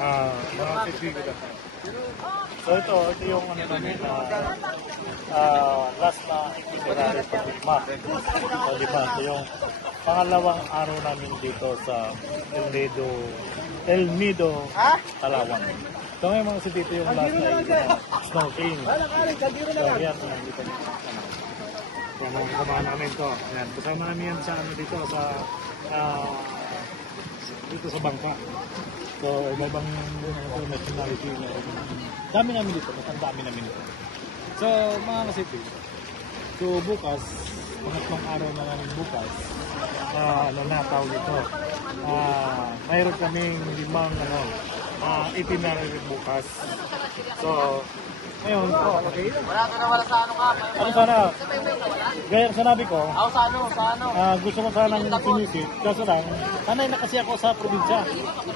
Mga kaibigan. So ito yung ano namin, last na itinerary sa lima. So lima, ito yung pangalawang araw namin dito sa El Nido, Palawan. So ngayon mga kasi dito yung last na snorkeling. So yan, dito. So mga kasama namin to. Yan, kasama namin yan sa ano dito, dito sa bangka. So, ibang nationality na dami namin dito, dami namin dito. So, mga kasipi, so bukas, pangatlong araw na namin bukas, ano na tawag ito, mayroon kaming limang itinerary bukas. So, ngayon, Wala ka na wala sa ano ka. ano sana, gaya ang sinabi ko, Ako sa ano. gusto ko sanang sinisit, kaso lang, sanay na kasi ako sa probinsya.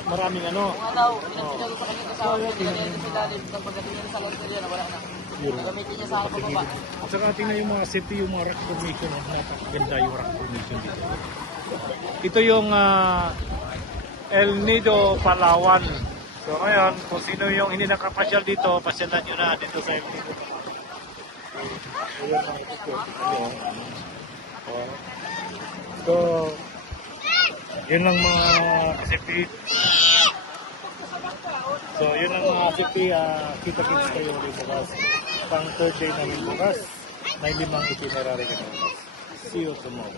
Maraming ano. Mga daw, pinagsinalo sa kanya kasama. Pinagsinalo sa ilalim. Pagdating niya sa Las Vegas, wala na. Gamitin niya sa akin baba. At saka tingnan yung mga city, yung mga rock formation, napakaganda yung rock formation dito. Ito yung El Nido, Palawan. So ngayon, kung sino yung hindi nakapasyal dito, pasyalan nyo na dito sa El Nido. So, yun lang mga kasipi. So, yun lang mga kasipi. Kita-kits kayo rin bukas. Pang third day namin bukas. May limang itinerary ka bukas. See you tomorrow.